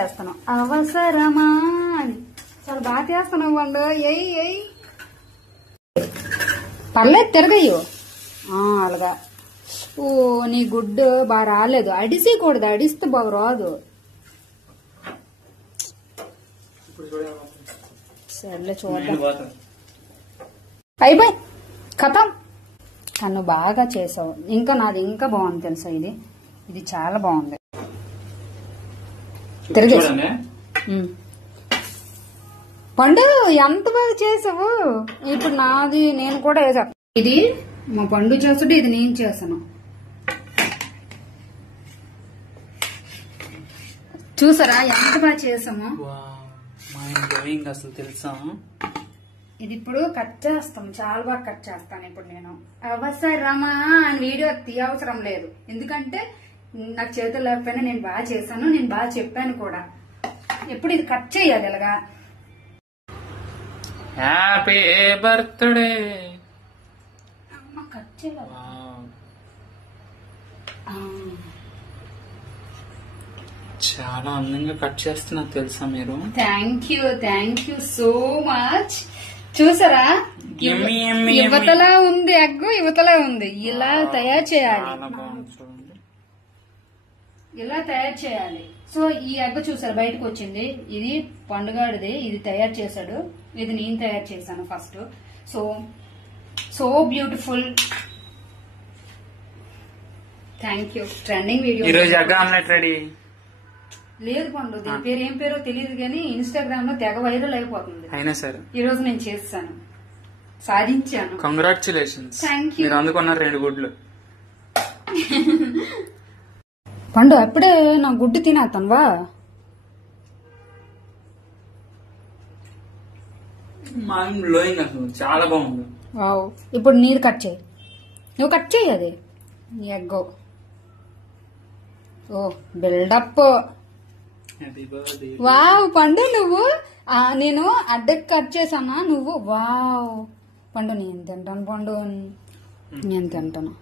వేస్తాను అవసరమా అని చాలా బాగా చేస్తున్నావు పండు. ఎయ్ పర్లేదు తిరగయ్యో అలాగా. ఓ నీ గుడ్డు బాగా రాలేదు. అడిసేయకూడదు, అడిస్తే బాగా రాదు. సర్లే చూద్దాం. అయిపోయి కథం. నన్ను బాగా చేసావు. ఇంకా నాది ఇంకా బాగుంది తెలుసా. ఇది చాలా బాగుంది. తిరిగేసి పండు ఎంత బాగా చేసావు. ఇప్పుడు నాది నేను కూడా వేసా. ఇది మా పండు చేస్తుంటే ఇది నేను చేసాను. చూసారా ఎంత బాగా చేసాము. అసలు తెలుసా. ఇది ఇప్పుడు కట్ చేస్తాం. చాలా బాగా కట్ చేస్తాను ఇప్పుడు నేను. అవసరమా అని వీడియో తీయవసరం లేదు. ఎందుకంటే నాకు చేతులు లేకపోయినా నేను బాగా చేశాను, నేను బాగా చెప్పాను కూడా. ఎప్పుడు ఇది కట్ చేయాలి ఇలాగా. Happy birthday. అమ్మ కట్ చేయాలి. చాలా అందంగా కట్ చేస్తున్నా తెలుసా మీరు. Thank you so much. చూసారా యువతలా ఉంది ఎగ్, యువతలా ఉంది. ఇలా తయారు చేయాలి, ఇలా తయారు చేయాలి. సో ఈ ఎగ్ చూసారు బయటకు వచ్చింది. ఇది పండుగాడిది, ఇది తయారు చేశాడు. ఇది నేను తయారు చేశాను first. So beautiful. Thank you. Trending video. ఈరోజు ఎగ్ ఆమ్లెట్ రెడీ. లేదు పండు, దీని పేరు ఏం పేరో తెలియదు కానీ ఇన్స్టాగ్రామ్ లో తెగ వైరల్ అయిపోతుంది. అయినా సరే ఈ రోజు నేను చేస్తాను, సాధించాను. కంగ్రాచులేషన్స్. Thank you. మీరు అందుకున్నారు 2 గుడ్లు. పండు అప్పుడే నా గుడ్డు తినేస్తానువా. మైండ్ బ్లోయింగ్ అసలు చాలా బాగుంది. వావ్. ఇప్పుడు నీది కట్ చేయి, నువ్వు కట్ చేయి. అది ఎగ్. ఓ బిల్డప్. వావ్ పండు నువ్వు. నేను అడ్డకి కట్ చేశానా నువ్వు. వావ్ పండు నేను తింటాను. పండు నేను తింటాను.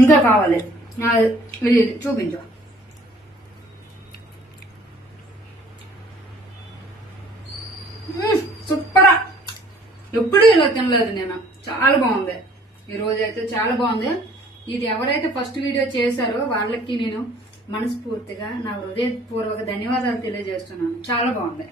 ఇంకా కావాలి చూపించు. సూపరా. ఎప్పుడూ ఇలా తినలేదు నేను. చాలా బాగుంది. ఈ రోజు అయితే చాలా బాగుంది. ఇది ఎవరైతే ఫస్ట్ వీడియో చేశారో వాళ్ళకి నేను మనస్ఫూర్తిగా నా హృదయపూర్వక ధన్యవాదాలు తెలియజేస్తున్నాను. చాలా బాగుంది.